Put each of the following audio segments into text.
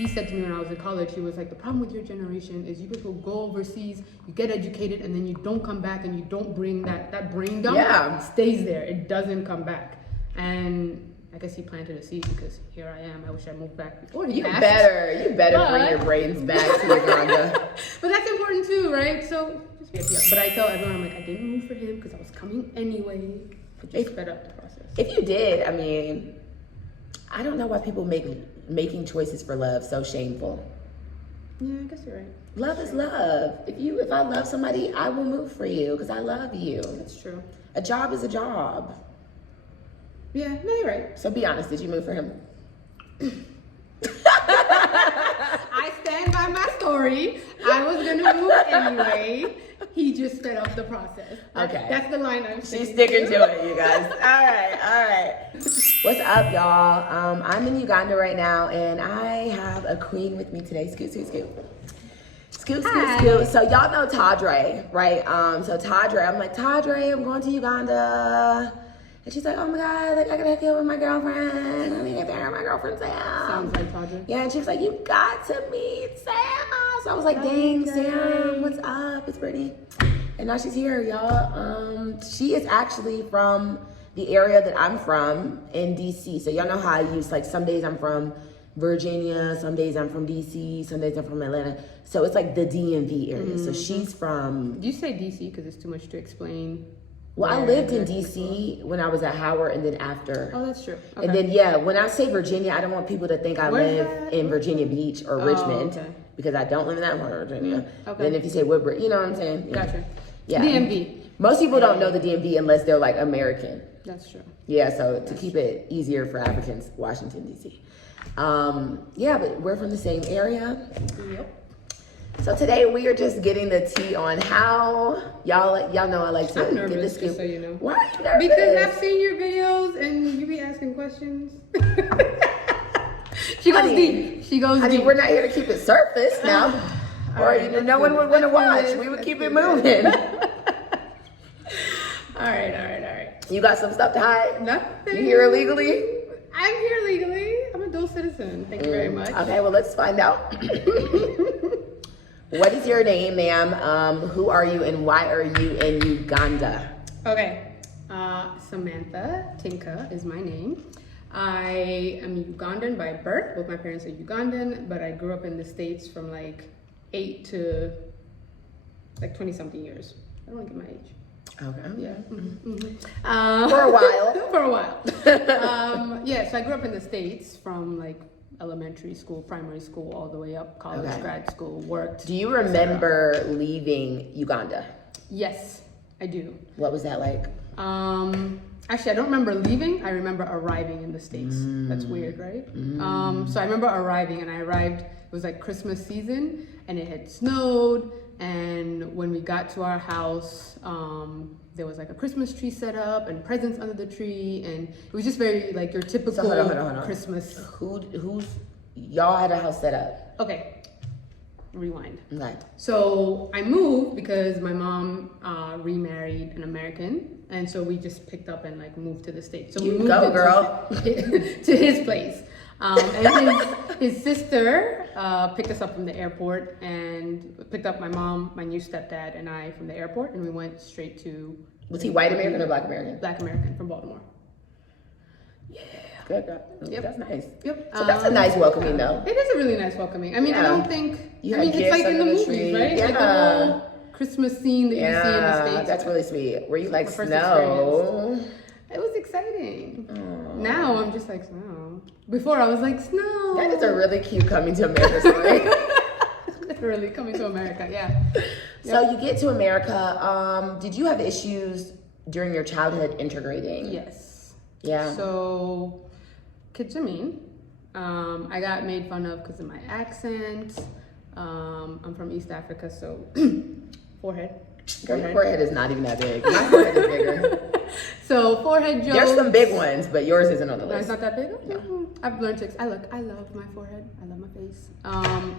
he said to me when I was in college, he was like, the problem with your generation is you people go overseas, you get educated, and then you don't come back and you don't bring that brain dump, stays there. It doesn't come back. And I guess he planted a seed because here I am. I wish I moved back before he asked. You better bring your brains back to Uganda. But that's important too, right? So, but I tell everyone, I'm like, I didn't move for him because I was coming anyway. It just sped up the process. If you did, I mean, I don't know why people making choices for love so shameful. Yeah, I guess you're right. Love is love. If I love somebody, I will move for you because I love you. That's true. A job is a job. Yeah, no, you're right. So be honest, did you move for him? I stand by my story. I was gonna move anyway. He just sped up the process. Okay. That's the line I'm sticking She's sticking to it, you guys. All right. What's up, y'all? I'm in Uganda right now, and I have a queen with me today. Scoot. Scoot. So y'all know Toddre, right? So Toddre, I'm like, Toddre, I'm going to Uganda. And she's like, oh my God, like I gotta hook you up with my girlfriend. Let me get there, my girlfriend Sam. Sounds like Toddre. Yeah, and she was like, you got to meet Sam. So I was like, dang, Sam, what's up? It's pretty. And now she's here, y'all. She is actually from the area that I'm from in DC. So y'all know how I use, like, some days I'm from Virginia, some days I'm from DC, some days I'm from Atlanta. So it's like the DMV area. So she's from... Do you say DC because it's too much to explain? Well, I lived in DC when I was at Howard and then after. Oh, that's true. Okay. And then, yeah, when I say Virginia, I don't want people to think I live in Virginia Beach or Richmond. Okay. Because I don't live in that part of Virginia. Okay. Then if you say Woodbridge, you know what I'm saying? Yeah. Gotcha. Yeah. DMV. Most people don't know the DMV unless they're like American. That's true. Yeah, so to keep it easier for Africans, Washington, D.C. Yeah, but we're from the same area. Yep. So today we are just getting the tea on how y'all know I like to I'm get the nervous, scoop. just so you know. Why are you nervous? Because I've seen your videos and you be asking questions. She goes deep. She goes deep. We're not here to keep it surface now. Or no one would want to watch. We would keep it moving. All right. You got some stuff to hide? Nothing. You here illegally? I'm here legally. I'm a dual citizen. Thank you very much. Okay, well, let's find out. What is your name, ma'am? Who are you and why are you in Uganda? Okay. Samantha Tinka is my name. I am Ugandan by birth. Both my parents are Ugandan, but I grew up in the States from like 8 to like 20 something years. I don't want to get my age. Okay. Yeah. For a while. For a while. Yeah, so I grew up in the States from like elementary school, primary school, all the way up, college, grad school, worked. Do you remember leaving Uganda? Yes, I do. What was that like? Actually, I don't remember leaving. I remember arriving in the States. That's weird, right? So I remember arriving, and I arrived, it was like Christmas season, and it had snowed. And when we got to our house, there was like a Christmas tree set up and presents under the tree. And it was just very like your typical hold on. Christmas. Y'all had a house set up? Okay. Rewind. Okay. So I moved because my mom remarried an American, and so we just picked up and like moved to the States. So we moved girl. to his place, and his sister picked us up from the airport and picked up my mom, my new stepdad, and I from the airport, and we went straight to. Was he white American or black American? Black American from Baltimore. Yeah. Good. Yep. That's nice. Yep. So that's a nice welcoming, though. It is a really nice welcoming. I mean, I don't think. It's like in the movies, tree. right? Yeah. Like the whole Christmas scene that you see in the States. That's really sweet. Were you like My first snow? It was exciting. Now I'm just like snow. Before I was like snow. That is a really cute coming to America story. Literally coming to America, yeah. So you get to America. Did you have issues during your childhood integrating? Yes. Yeah. So, kids are mean. I got made fun of because of my accent. I'm from East Africa, so forehead. Girl, your forehead is not even that big. My forehead is bigger. So forehead jokes. There's some big ones, but yours isn't on the list. It's not that big? No. I've learned to, I love my forehead. I love my face.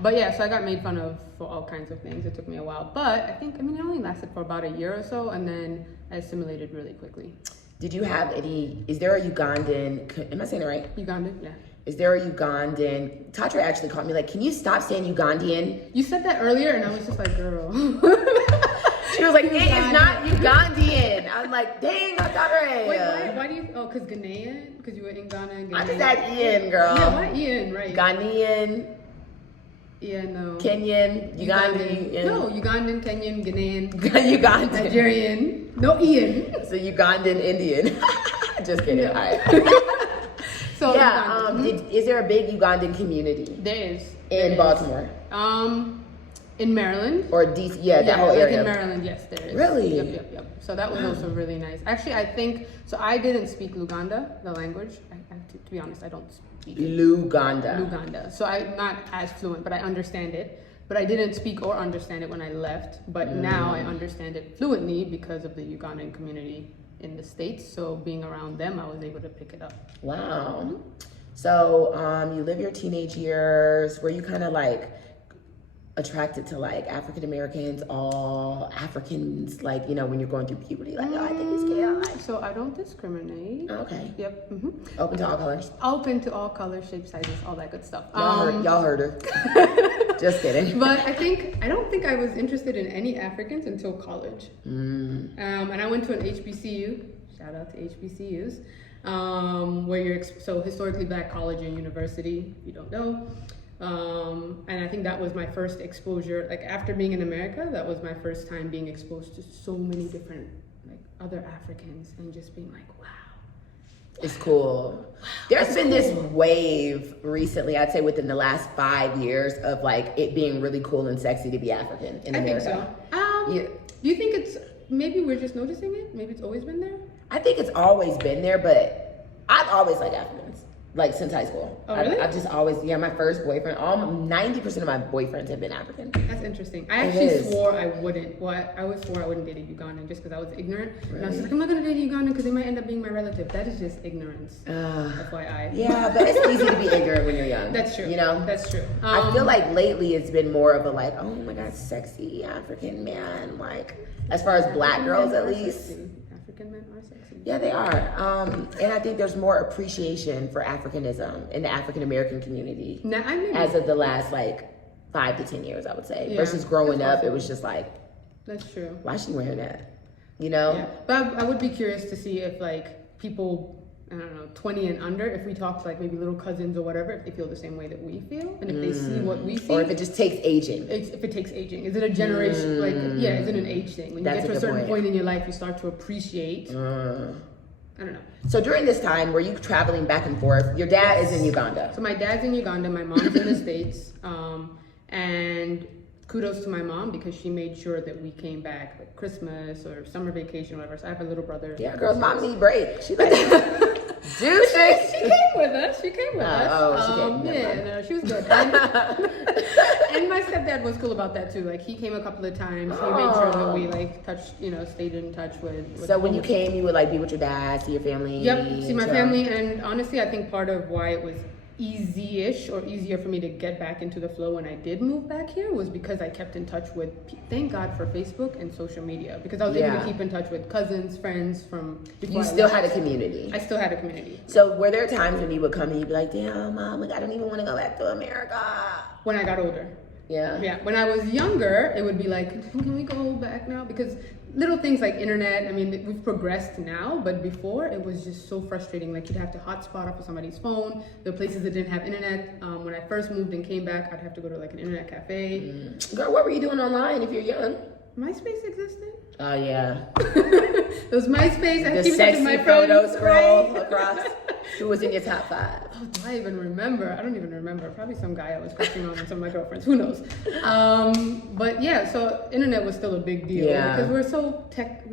But yeah, so I got made fun of for all kinds of things. It took me a while, but I mean, it only lasted for about a year or so, and then I assimilated really quickly. Did you have any, is there a Ugandan, am I saying it right? Ugandan, yeah. Is there a Ugandan? Toddre actually called me like, can you stop saying Ugandan? You said that earlier, and I was just like, girl. She was like, it is not Ugandan. I'm like, dang, Toddre. Wait, why do you? Oh, because Ghanaian? Because you were in Ghana and Ghanaian. I just had Ian, girl. Yeah, why Ian? Right. Ghanaian. Yeah, no. Kenyan, Ugandan. No, Ugandan, Kenyan, Ghanaian, Ugandan. Nigerian. No Ian. So Ugandan Indian. Just kidding. Yeah. All right. So yeah. Is there a big Ugandan community? There is. In Baltimore. In Maryland. Or DC? Yeah, that whole like area. in Maryland, yes, there is. Really? Yep. So that was also really nice. Actually, I think so. I didn't speak Luganda, the language. To be honest, I don't speak it. Luganda. So I'm not as fluent, but I understand it. But I didn't speak or understand it when I left. But now I understand it fluently because of the Ugandan community in the States. So being around them, I was able to pick it up. Wow. Mm-hmm. So you live your teenage years. Were you kind of like attracted to like African Americans, all Africans, like, you know, when you're going through puberty, like, oh, I think he's gay. Like. So I don't discriminate. Okay. Yep. Open to all colors. Open to all colors, shapes, sizes, all that good stuff. Y'all heard her. Just kidding. But I don't think I was interested in any Africans until college. And I went to an HBCU. Shout out to HBCUs. Where you're so historically black college and university, if you don't know. And I think that was my first exposure, like after being in America, that was my first time being exposed to so many different like other Africans and just being like, wow. It's cool. There's been this wave recently, I'd say within the last 5 years, of like it being really cool and sexy to be African in America. I think so. Do you think it's, maybe we're just noticing it? Maybe it's always been there? I think it's always been there, but I've always liked Africans. Like since high school. Oh, really? I've just always, my first boyfriend, 90% of my boyfriends have been African. That's interesting. I actually swore I wouldn't. Well, I always swore I wouldn't date a Ugandan just because I was ignorant. Really? And I was just like, I'm not going to date a Ugandan because they might end up being my relative. That is just ignorance. FYI. Yeah, but it's easy to be ignorant when you're young. That's true. You know? That's true. I feel like lately it's been more of a like, oh my God, sexy African man. Like, as far as black girls at least. Sexy. African men are sexy. Yeah, they are. And I think there's more appreciation for Africanism in the African American community as of the last like 5 to 10 years, I would say. Versus growing up, it was just like, that's true. Why is she wearing that? You know? Yeah. But I would be curious to see if like people, I don't know, 20 and under, if we talk to like maybe little cousins or whatever, if they feel the same way that we feel, and if they see what we see. Or if it just takes aging. If it takes aging. Is it a generation, is it an age thing? When you get to a certain point in your life, you start to appreciate, I don't know. So during this time, were you traveling back and forth? Your dad is in Uganda. So my dad's in Uganda, my mom's in the States, and kudos to my mom because she made sure that we came back like Christmas or summer vacation or whatever. So I have a little brother. Yeah, girls, mom need break. She like, she came with us. She came with us. Oh, she came. Yeah, no, she was good. And my stepdad was cool about that too. Like he came a couple of times. He made sure that we like touched, stayed in touch with so when you came, you would like be with your dad, see your family. Yep, see my family. And honestly, I think part of why it was easy-ish or easier for me to get back into the flow when I did move back here was because I kept in touch with, thank God for Facebook and social media, because I was able to keep in touch with cousins, friends from before. You still had a community. I still had a community. So were there times when you would come and you'd be like, damn, mom, like I don't even want to go back to America? When I got older. Yeah. When I was younger, it would be like, can we go back now? Because little things like internet, I mean, we've progressed now, but before it was just so frustrating. Like you'd have to hotspot off of somebody's phone. There were places that didn't have internet. When I first moved and came back, I'd have to go to like an internet cafe. Girl, what were you doing online if you're young? MySpace existed. Oh yeah. It was MySpace. I the keep sexy my photo friends, scroll right? across. Who was in your top 5? Oh, do I even remember? I don't even remember. Probably some guy I was crushing on with some of my girlfriends. Who knows? But yeah, so internet was still a big deal because we're so tech.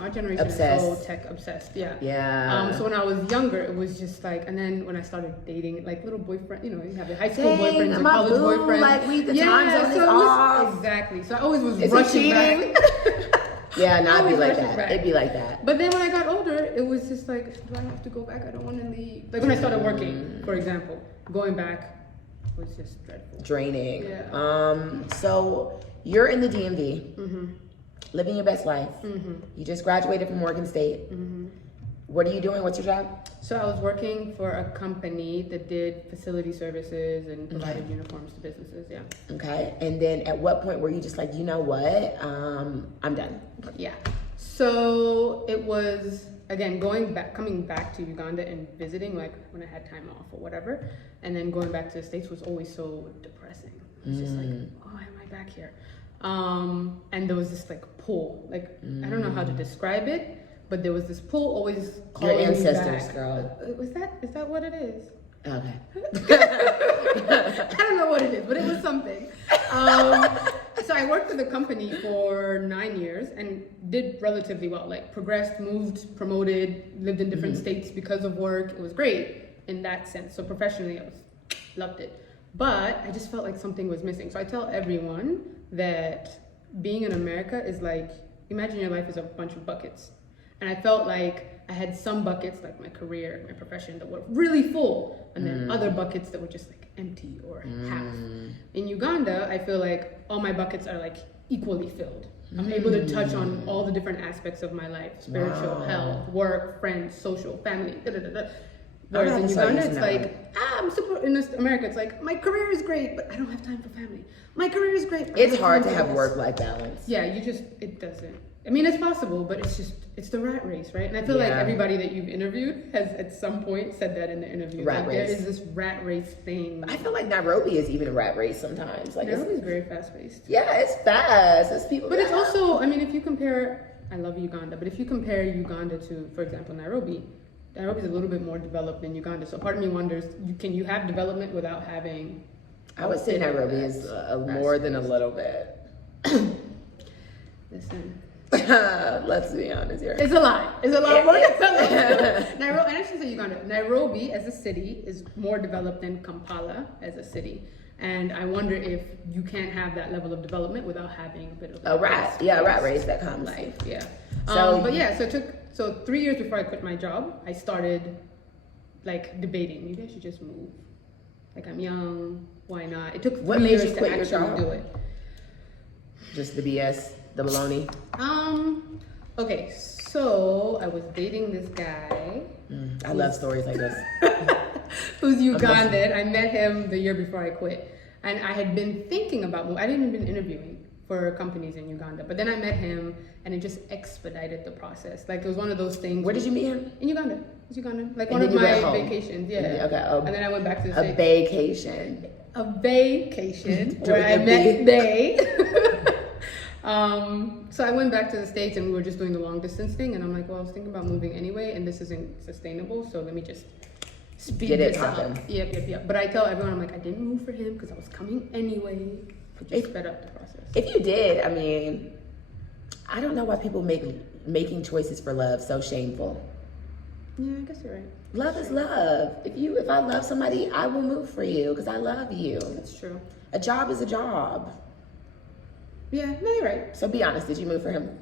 Our generation obsessed. is so tech obsessed. Yeah. Yeah. So when I was younger, it was just like, and then when I started dating, like little boyfriend, you have your high school boyfriends and college boyfriends. Like read the time zone is off. Exactly. So I always was Is rushing cheating? back. Yeah, it'd be like that. It'd be like that. But then when I got older, it was just like, do I have to go back? I don't want to leave. Like when I started working, for example, going back was just dreadful. Draining. Yeah. So you're in the DMV, living your best life. You just graduated from Morgan State. What are you doing? What's your job? So I was working for a company that did facility services and provided uniforms to businesses. Yeah. Okay. And then at what point were you just like, you know what? I'm done. Yeah. So it was, again, coming back to Uganda and visiting, like when I had time off or whatever, and then going back to the States was always so depressing. It's just like, why am I back here? And there was this like pull, like I don't know how to describe it, but there was this pull always calling Your ancestors, me back. girl. Is that what it is? Okay. I don't know what it is, but it was something. So I worked with the company for 9 years and did relatively well, like progressed, moved, promoted, lived in different states because of work. It was great in that sense. So professionally, loved it. But I just felt like something was missing. So I tell everyone that being in America is like, imagine your life is a bunch of buckets. And I felt like I had some buckets, like my career, my profession, that were really full, and then other buckets that were just like empty or half. In Uganda, I feel like all my buckets are like equally filled. I'm able to touch on all the different aspects of my life: spiritual, health, work, friends, social, family. Whereas in Uganda, it's like, I'm super. In America, it's like my career is great, but I don't have time for family. My career is great. But It's hard to have work-life balance. Yeah, it doesn't. I mean, it's possible, but it's the rat race, right? And I feel like everybody that you've interviewed has at some point said that in the interview. Rat race. There is this rat race thing. I feel like Nairobi is even a rat race sometimes. Like Nairobi is very fast-paced. Yeah, it's fast. It's people. But it's also, I mean, if you compare, I love Uganda, but if you compare Uganda to, for example, Nairobi's a little bit more developed than Uganda. So part of me wonders, can you have development without having? I would say Nairobi is more than a little bit. Listen. Let's be honest here. It's a lot. It's a lot more developed. Nairobi, and I shouldn't say Uganda. Nairobi as a city is more developed than Kampala as a city. And I wonder if you can't have that level of development without having a bit of a rat race that comes. Life, yeah. So, so it took 3 years before I quit my job. I started like debating. Maybe I should just move. Like I'm young. Why not? It took 3 years to actually do it. Just the BS. The baloney. Okay, so I was dating this guy. I love stories like this. Who's Ugandan. I met him the year before I quit. And I had been thinking about moving. I didn't even been interviewing for companies in Uganda. But then I met him and it just expedited the process. Like it was one of those things. Where did you meet him? In Uganda. It's Uganda. Like one of my vacations. Yeah. Okay. And then I went back to the States. Vacation. A vacation where I met they. So I went back to the States and we were just doing the long distance thing, and I'm like, well, I was thinking about moving anyway, and this isn't sustainable, so let me just speed this up. Yep. But I tell everyone, I'm like, I didn't move for him because I was coming anyway. I just sped up the process. If you did, I mean, I don't know why people make making choices for love so shameful. Yeah, I guess you're right. Love is love. If I love somebody, I will move for you because I love you. That's true. A job is a job. Yeah, no, you're right. So be honest, did you move for him?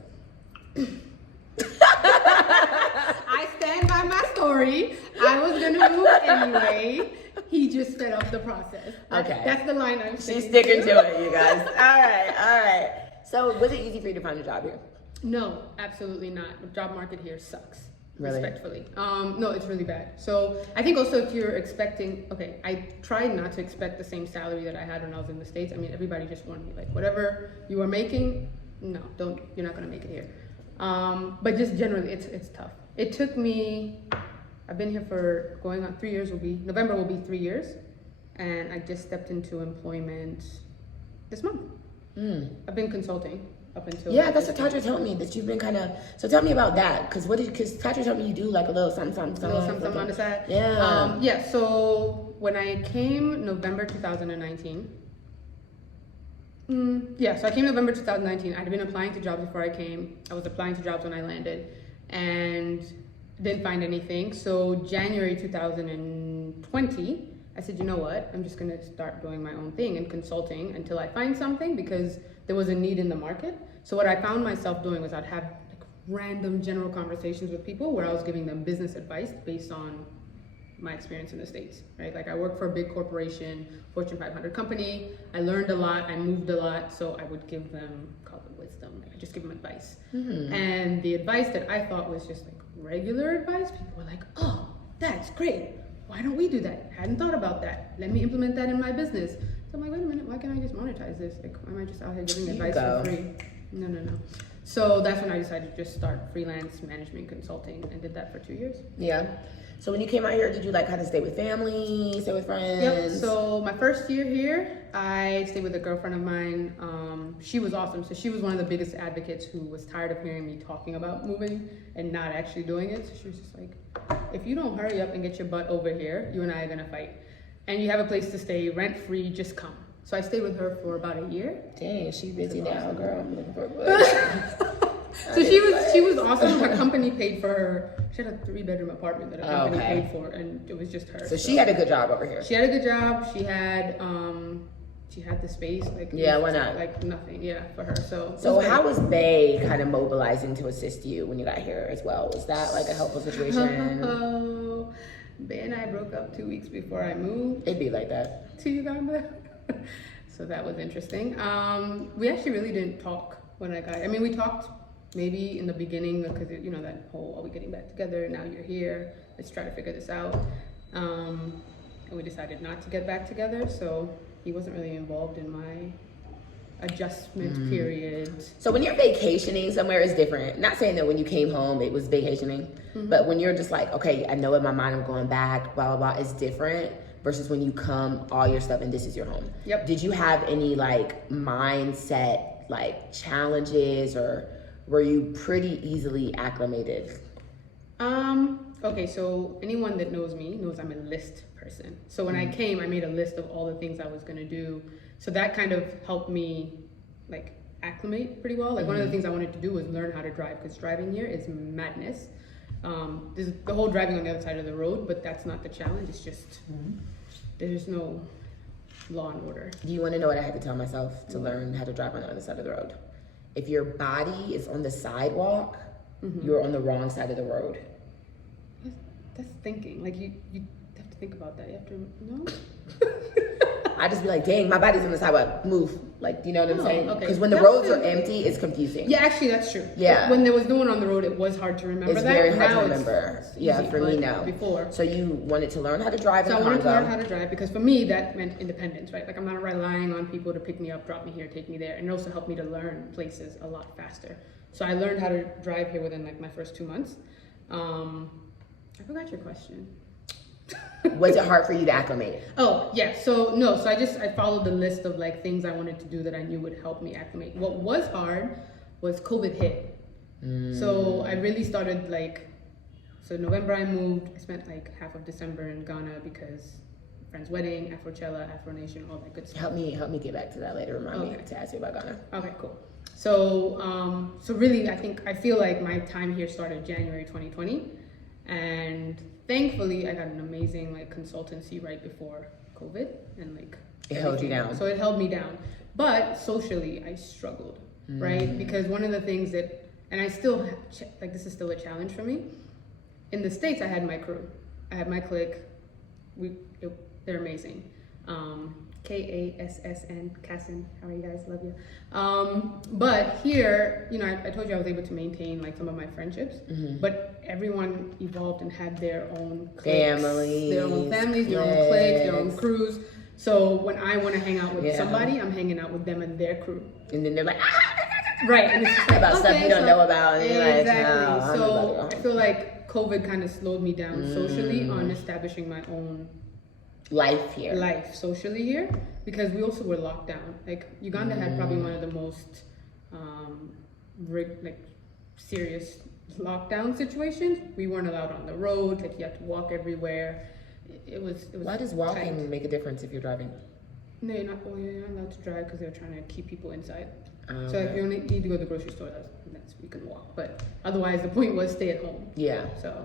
I stand by my story. I was gonna move anyway. He just sped up the process. That's the line I'm sticking to. She's sticking to it, you guys. All right. So was it easy for you to find a job here? No, absolutely not. The job market here sucks. Really? Respectfully. No, it's really bad. So I think also if you're expecting, I tried not to expect the same salary that I had when I was in the States. I mean, everybody just wanted me, like, whatever you are making, no, you're not gonna make it here. But just generally, it's tough. It took me, I've been here for going on 3 years, November will be 3 years. And I just stepped into employment this month. I've been consulting. Up until that's what Toddre told me, that you've been kind of. So tell me about that, because Toddre told me you do like a little something on the side. Yeah. So when I came November 2019. So I came November 2019. I had been applying to jobs before I came. I was applying to jobs when I landed, and didn't find anything. So January 2020, I said, you know what? I'm just gonna start doing my own thing and consulting until I find something, because there was a need in the market. So what I found myself doing was I'd have like random general conversations with people where I was giving them business advice based on my experience in the States, right? Like I worked for a big corporation, Fortune 500 company. I learned a lot, I moved a lot, so I would give them, call it wisdom, like I just give them advice. And the advice that I thought was just like regular advice, people were like, oh, that's great. Why don't we do that? Hadn't thought about that. Let me implement that in my business. So I'm like, wait a minute, why can't I just monetize this? Like, why am I just out here giving advice for free? No. So that's when I decided to just start freelance management consulting and did that for 2 years. Yeah. So when you came out here, did you like kind of stay with family, stay with friends? Yep. So my first year here, I stayed with a girlfriend of mine. She was awesome. So she was one of the biggest advocates who was tired of hearing me talking about moving and not actually doing it. So she was just like, if you don't hurry up and get your butt over here, you and I are gonna fight. And you have a place to stay rent-free, just come. So I stayed with her for about a year. Dang, she's busy now, girl. I'm looking for a place. So she was awesome. Her company paid for her. She had a 3-bedroom apartment that her company paid for, and it was just her. So she had a good job over here. She had a good job. She had the space. Like why not? Like nothing. Yeah, for her. So how was Bay kind of mobilizing to assist you when you got here as well? Was that like a helpful situation? Bay and I broke up 2 weeks before I moved. It'd be like that to Uganda. So that was interesting. We actually really didn't talk when I got. I mean, we talked maybe in the beginning because that whole are we getting back together? Now you're here. Let's try to figure this out. And we decided not to get back together. So he wasn't really involved in my adjustment period. So when you're vacationing somewhere, it's different. Not saying that when you came home it was vacationing, but when you're just like, okay, I know in my mind I'm going back, blah blah blah, it's different versus when you come, all your stuff, and this is your home. Yep. Did you have any like mindset like challenges, or were you pretty easily acclimated? Okay, so anyone that knows me knows I'm a list person. So when I came, I made a list of all the things I was gonna do. So that kind of helped me like acclimate pretty well. Like one of the things I wanted to do was learn how to drive, because driving here is madness. There's the whole driving on the other side of the road, but that's not the challenge. It's just there's no law and order. Do you want to know what I had to tell myself to learn how to drive on the other side of the road? If your body is on the sidewalk, you're on the wrong side of the road. That's thinking. Like you have to think about that. You have to no. I just be like, dang, my body's on the sidewalk. Move, like, you know what I'm saying? Okay. Because when the roads are empty, it's confusing. Yeah, actually, that's true. Yeah. When there was no one on the road, it was hard to remember. It's that. very hard now to remember. Yeah, easy, for me now. Before. So you wanted to learn how to drive in So a I wanted to Honda. learn how to drive because for me that meant independence, right? Like I'm not relying on people to pick me up, drop me here, take me there, and it also helped me to learn places a lot faster. So I learned how to drive here within like my first 2 months. I forgot your question. Was it hard for you to acclimate? Oh yeah, so no, so I followed the list of like things I wanted to do that I knew would help me acclimate. What was hard was COVID hit. So I really started so November I moved. I spent like half of December in Ghana because friend's wedding, Afrochella, Afro Nation, all that good stuff. Help me get back to that later. Remind me to ask you about Ghana. Okay, cool. So so really I feel like my time here started January 2020, and thankfully I got an amazing like consultancy right before COVID, and like it held you down. So it held me down, but socially I struggled, right? Because one of the things that, and I still this is still a challenge for me. In the States, I had my crew, I had my clique. They're amazing. KASSN, Kassan, how are you guys? Love you. But here, I told you I was able to maintain like some of my friendships, but everyone evolved and had their own cliques, their own families, their own cliques, their own crews. So when I want to hang out with somebody, I'm hanging out with them and their crew. And then they're like, right, and it's just like, about stuff you don't know about. And exactly. So I feel like COVID kind of slowed me down socially on establishing my own life socially here, because we also were locked down. Like Uganda had probably one of the most serious lockdown situations. We weren't allowed on the road. Like you had to walk everywhere. It was Why does walking make a difference if you're driving? No, you're not allowed to drive because they're trying to keep people inside. So if you only need to go to the grocery store, that's you can walk. But otherwise, the point was stay at home. Yeah. So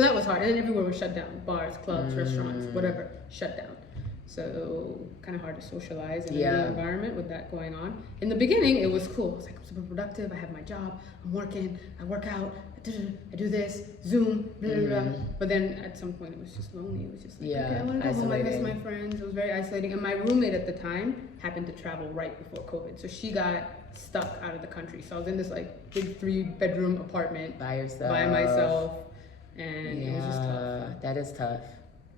that was hard, and then everywhere was shut down. Bars, clubs, restaurants, whatever, shut down. So kind of hard to socialize in a new environment with that going on. In the beginning, it was cool. I was like, I'm super productive. I have my job. I'm working. I work out. I do this, Zoom, blah, blah, blah. But then at some point it was just lonely. It was just like, okay, I want to go home. I miss my friends. It was very isolating. And my roommate at the time happened to travel right before COVID. So she got stuck out of the country. So I was in this like big 3-bedroom apartment by yourself, by myself. And it was just tough. That is tough.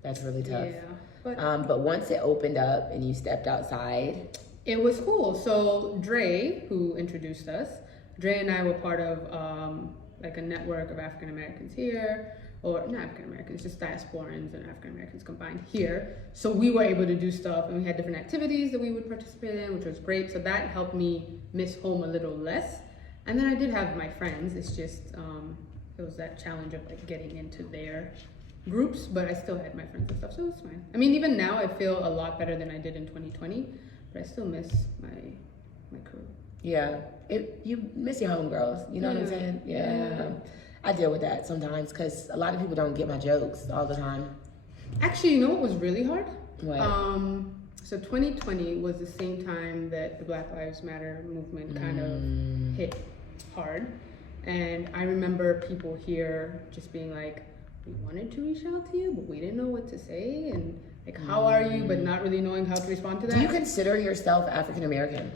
That's really tough. Yeah. But once it opened up and you stepped outside, it was cool. So Dre, who introduced us, Dre and I were part of like a network of African Americans here, or not African Americans, just diasporans and African Americans combined here. So we were able to do stuff, and we had different activities that we would participate in, which was great. So that helped me miss home a little less. And then I did have my friends. It's just it was that challenge of like getting into their groups, but I still had my friends and stuff, so it was fine. I mean, even now I feel a lot better than I did in 2020, but I still miss my crew. Yeah, you miss your homegirls, you know what I'm saying? Yeah. I deal with that sometimes because a lot of people don't get my jokes all the time. Actually, you know what was really hard? What? So 2020 was the same time that the Black Lives Matter movement kind of hit hard. And I remember people here just being like, we wanted to reach out to you, but we didn't know what to say. And like, how are you? But not really knowing how to respond to that. Do you consider yourself African American?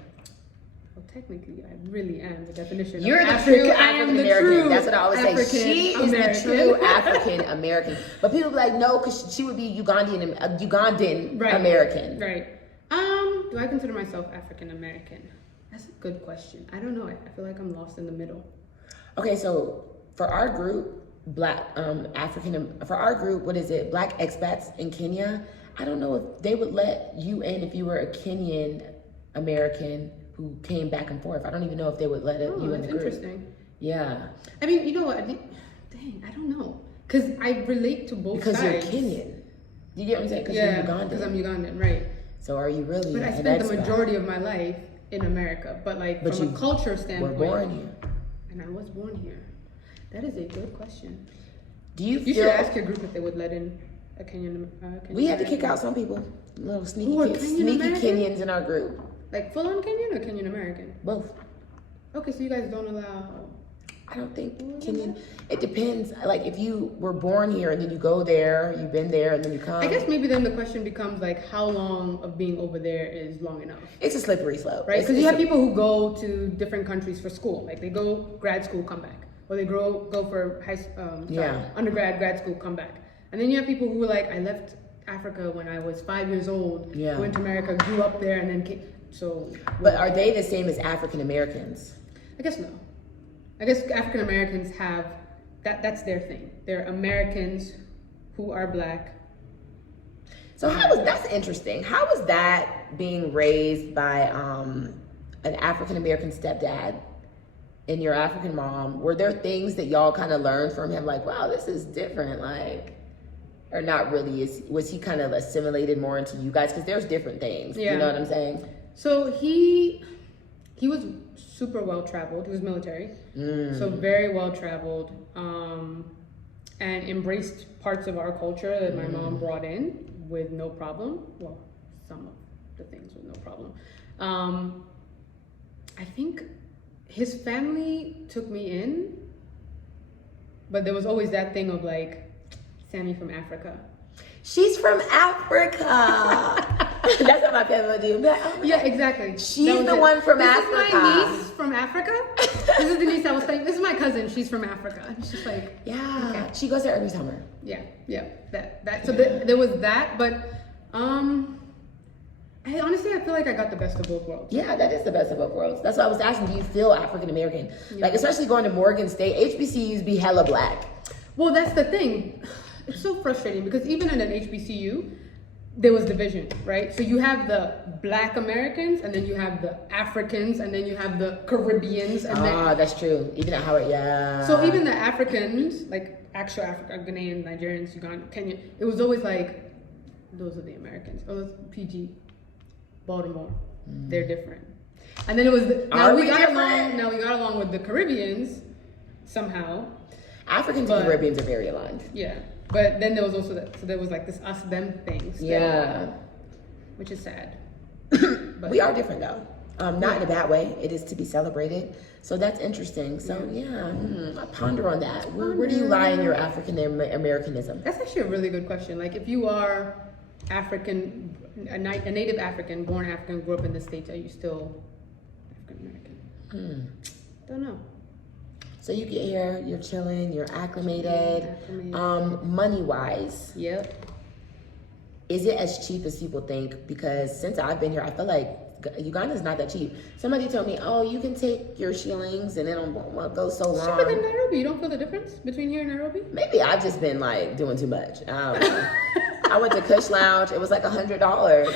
Well, technically, I really am the definition. You're the true African American. That's what I always say. She is the true African American. But people be like, no, because she would be Ugandan right. American. Right. Do I consider myself African American? That's a good question. I don't know. I feel like I'm lost in the middle. Okay, so for our group, Black expats in Kenya, I don't know if they would let you in if you were a Kenyan American who came back and forth. I don't even know if they would let you in the group. Interesting. Yeah. I mean, you know what? Dang, I don't know. Because I relate to both sides. Because you're Kenyan. You get what I'm saying? Because you're Ugandan. Because I'm Ugandan, right. So are you really But I spent the majority of my life in America. But like from a culture standpoint. You were born here. And I was born here. That is a good question. You should ask your group if they would let in a Kenyan we had to kick out some people. Little sneaky Kenyans in our group. Like full-on Kenyan or Kenyan American? Both. Okay, so you guys don't allow... I don't think Kenyan... It depends. Like, if you were born here and then you go there, you've been there, and then you come... I guess maybe then the question becomes, like, how long of being over there is long enough? It's a slippery slope. Right? Because you have people who go to different countries for school. Like, they go grad school, come back. Or they go for undergrad, grad school, come back. And then you have people who were like, I left Africa when I was 5 years old, went to America, grew up there, and then came... So, but are they the same as African Americans? I guess no. I guess African Americans have that's their thing. They're Americans who are Black. So that's interesting. How was that being raised by an African American stepdad and your African mom? Were there things that y'all kind of learned from him, like, wow, this is different, like, or not really? Was he kind of assimilated more into you guys? Because there's different things. You know what I'm saying? So he was super well traveled. He was military, so very well traveled, and embraced parts of our culture that my mom brought in with no problem. Well, some of the things with no problem. I think his family took me in, but there was always that thing of like, Sammy from Africa. She's from Africa. That's what my family would do. Like, oh yeah, exactly. She's the one from Africa. This is my niece from Africa. This is the niece I was saying. This is my cousin. She's from Africa. And she's like, okay. She goes there every summer. Yeah. That. So there was that, but I honestly feel like I got the best of both worlds. Yeah, that is the best of both worlds. That's why I was asking, do you feel African American? Yeah. Like, especially going to Morgan State, HBCUs be hella Black. Well, that's the thing. It's so frustrating because even in an HBCU, there was division, right? So you have the Black Americans, and then you have the Africans, and then you have the Caribbeans. And that's true. Even at Howard, yeah. So even the Africans, like actual African, Ghanaian, Nigerians, Ugandan, Kenyan, it was always like, those are the Americans. Oh, it's PG, Baltimore. They're different. And then it was, now we got along with the Caribbeans somehow. Africans and Caribbeans are very aligned. Yeah. But then there was also so there was like this us-them thing still, which is sad. But we are different though. Not in a bad way. It is to be celebrated. So that's interesting. So I ponder on that. Where do you lie in your African Americanism? That's actually a really good question. Like, if you are African, a native African, born African, grew up in the States, are you still African American? Don't know. So you get here, you're chilling, you're acclimated. Money wise. Yep. Is it as cheap as people think? Because since I've been here, I feel like Uganda's not that cheap. Somebody told me, oh, you can take your shillings and it won't go so long. Cheaper than Nairobi. You don't feel the difference between here and Nairobi? Maybe I've just been like doing too much. I don't know. I went to Kush Lounge. It was like $100.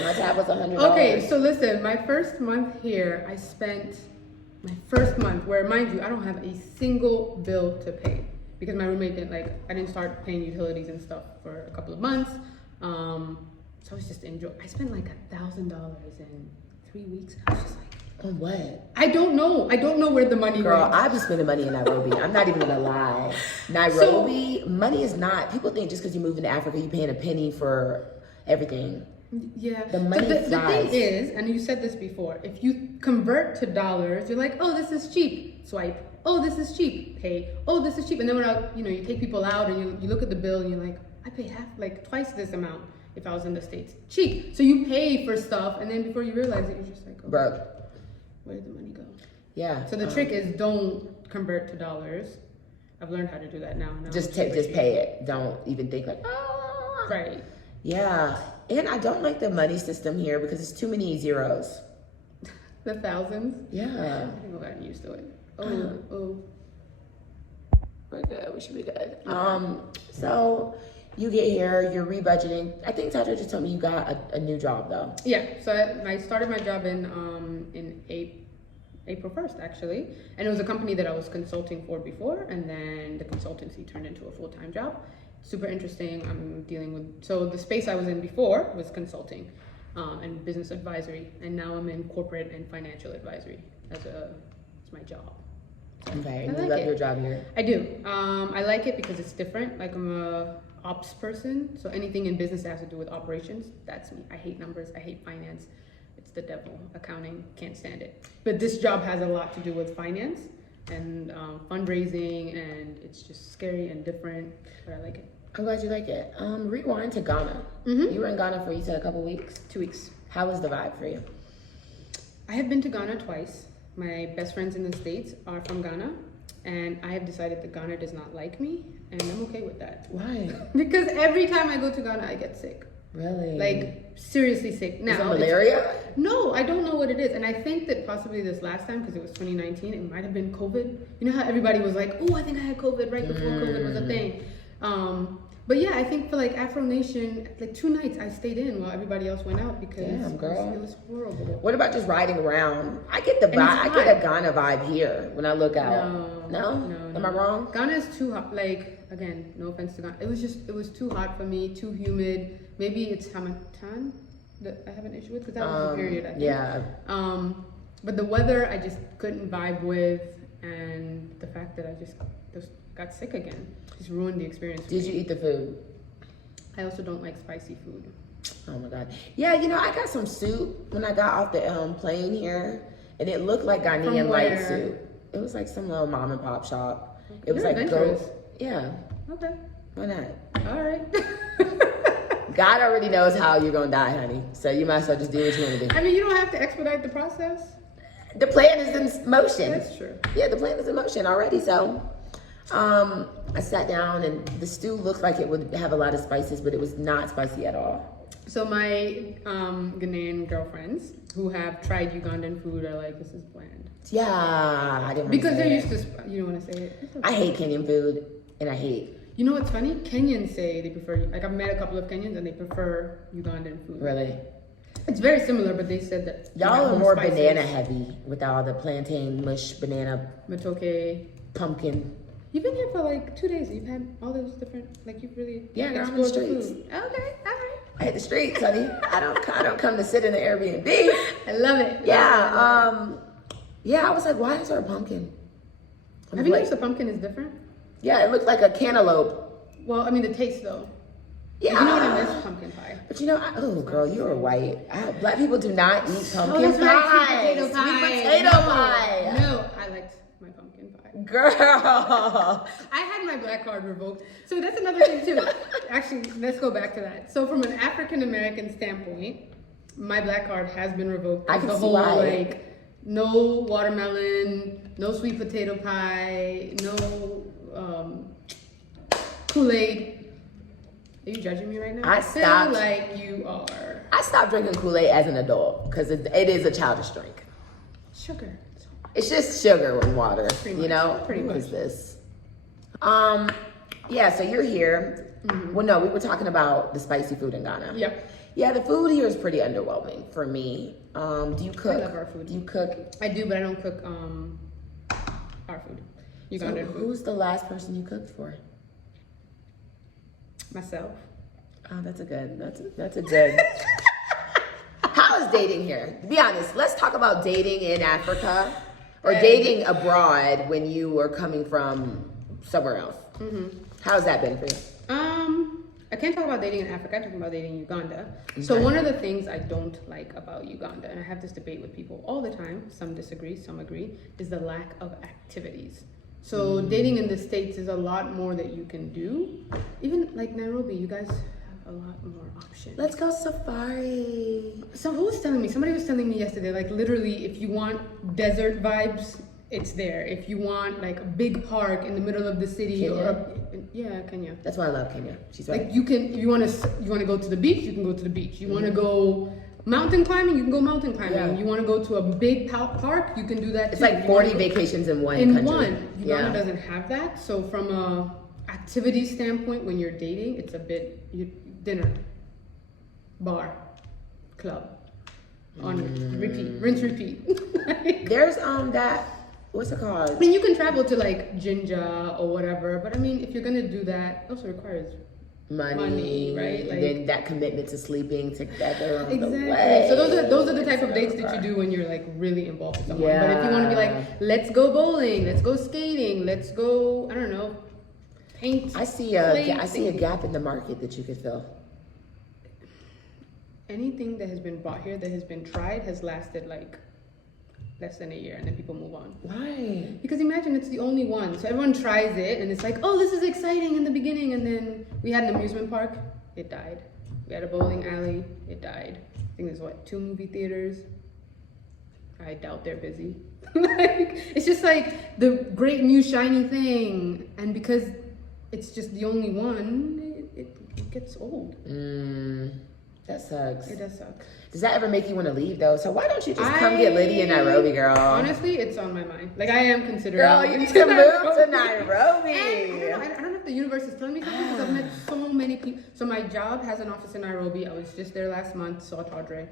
My tab was $100. Okay, so listen, my first month here, I spent my first month where, mind you, I don't have a single bill to pay because my roommate I didn't start paying utilities and stuff for a couple of months. So I was just enjoying. I spent like $1,000 in 3 weeks. I was just like, on what? I don't know. I don't know where the money Girl, went. I've been spending money in Nairobi. I'm not even gonna lie. Nairobi, money is not. People think just because you move into Africa, you're paying a penny for everything. Yeah. The money the flies. thing is, and you said this before, if you convert to dollars, you're like, oh, this is cheap. Swipe. Oh, this is cheap. Pay. Oh, this is cheap. And then when you take people out and you look at the bill and you're like, I pay twice this amount if I was in the States. Cheap. So you pay for stuff, and then before you realize it, you're just like, oh, bro, where did the money go? Yeah. So the trick is don't convert to dollars. I've learned how to do that now. Just pay it. Don't even think like, oh. Right. Yeah. And I don't like the money system here because it's too many zeros. The thousands? Yeah. I think I've gotten used to it. Oh. We're good. We should be good. So you get here, you're rebudgeting. I think Toddre just told me you got a new job though. Yeah. So I started my job in April 1st actually, and it was a company that I was consulting for before, and then the consultancy turned into a full-time job. Super interesting. I'm dealing with, so the space I was in before was consulting and business advisory, and now I'm in corporate and financial advisory it's my job. Okay, and you love your job here? I do. I like it because it's different. Like, I'm a ops person, so anything in business that has to do with operations, that's me. I hate numbers. I hate finance. It's the devil. Accounting, can't stand it. But this job has a lot to do with finance and fundraising, and it's just scary and different, but I like it. I'm glad you like it. Rewind to Ghana. Mm-hmm. You were in Ghana for, you said, a couple weeks? 2 weeks. How was the vibe for you? I have been to Ghana twice. My best friends in the States are from Ghana, and I have decided that Ghana does not like me, and I'm okay with that. Why? Because every time I go to Ghana, I get sick. Really? Like, seriously sick. Now, is it malaria? No, I don't know what it is. And I think that possibly this last time, because it was 2019, it might have been COVID. You know how everybody was like, oh, I think I had COVID right before COVID was a thing. But yeah, I think for like Afro Nation, like 2 nights I stayed in while everybody else went out because Damn, girl. It was horrible. What about just riding around? I get the vibe. I get a Ghana vibe here when I look out. No? Am I wrong? Ghana is too hot. Like, again, no offense to Ghana. It was too hot for me, too humid. Maybe it's Hamatan that I have an issue with because that was the period, I think. Yeah. But the weather I just couldn't vibe with, and the fact that I just got sick again just ruined the experience. Did you eat the food? I also don't like spicy food. Oh my God. Yeah, I got some soup when I got off the plane here, and it looked like Ghanaian light soup. It was like some little mom and pop shop. It was like adventurous. Yeah. Okay. Why not? All right. God already knows how you're gonna die, honey. So you might as well just do what you want to do. I mean, you don't have to expedite the process. The plan is in motion. That's true. Yeah, the plan is in motion already. So, I sat down and the stew looked like it would have a lot of spices, but it was not spicy at all. So my Ghanaian girlfriends who have tried Ugandan food are like, this is bland. Yeah, I didn't. Because they're used to. You don't want to say it. Okay. I hate Kenyan food, and I hate. You know what's funny? Kenyans say they prefer. Like, I've met a couple of Kenyans and they prefer Ugandan food. Really? It's very similar, but they said that y'all are more banana heavy with all the plantain, mush, banana, matoke, pumpkin. You've been here for like 2 days. You've had all those different, like, you've really explored the streets. Food. Okay, all right. I hit the streets, honey. I don't come to sit in the Airbnb. I love it. Yeah. Yeah. I was like, why is there a pumpkin? Have you noticed the pumpkin is different? Yeah, it looked like a cantaloupe. Well, I mean the taste though. Yeah. You know what I miss? Pumpkin pie. But you know, oh girl, you are white. Black people do not eat pumpkin that's right, pie. sweet Potato pie. No, I liked my pumpkin pie. Girl. I had my black card revoked. So that's another thing too. Actually, let's go back to that. So from an African American standpoint, my black card has been revoked. I can the see whole why. like no watermelon, no sweet potato pie, no Kool-Aid. Are you judging me right now? I stopped. feel like you are. I stopped drinking Kool-Aid as an adult because it is a childish drink. Sugar. It's just sugar and water, Pretty you much. know? Pretty What much. is this? Yeah, so you're here. Mm-hmm. Well, no, we were talking about the spicy food in Ghana. Yep. Yeah, the food here is pretty underwhelming for me. Do you cook? I love our food. Do you cook? I do, but I don't cook our food. So Ugandan food. who's the last person you cooked for? Myself. Oh, that's a good. How is dating here? Be honest. Let's talk about dating in Africa or dating abroad when you were coming from somewhere else. Mm-hmm. How's that been for you? I can't talk about dating in Africa. I'm talking about dating in Uganda. So one of the things I don't like about Uganda, and I have this debate with people all the time, some disagree, some agree, is the lack of activities. So dating in the States is a lot more that you can do. Even like Nairobi, you guys have a lot more options. Let's go safari. So who was telling me? Somebody was telling me yesterday, like literally, if you want desert vibes, it's there. If you want like a big park in the middle of the city, Kenya. That's why I love Kenya. She's right. Like you can, you want to go to the beach, you can go to the beach. You want to go mountain climbing, you can go mountain climbing. Yeah. You want to go to a big park, you can do that. It's too. like 40 vacations in one in country. one. Uganda doesn't have that. So from a activity standpoint, when you're dating, it's a bit dinner, bar, club, on repeat, rinse, repeat. There's that. What's it called? I mean, you can travel to like Jinja or whatever, but I mean, if you're gonna do that, it also requires money, right? Like, and then that commitment to sleeping together on the exactly. way. So those are the type of dates that you do when you're like really involved with someone. But if you want to be like, let's go bowling, let's go skating, let's go, I don't know, paint. I see a gap in the market that you could fill. Anything that has been brought here that has been tried has lasted like less than a year, and then people move on. Why? Because imagine it's the only one, so everyone tries it, and it's like, oh, this is exciting in the beginning, and then we had an amusement park, it died. We had a bowling alley, it died. I think there's 2 movie theaters. I doubt they're busy. Like, it's just like the great new shiny thing, and because it's just the only one, it gets old. That sucks. It does suck. Does that ever make you want to leave though? So why don't you just come get Liddy in Nairobi, girl? Honestly, it's on my mind. Like I am considering. Girl, you need to move to Nairobi. And I don't know if the universe is telling me something because I've met so many people. So my job has an office in Nairobi. I was just there last month, saw Toddre.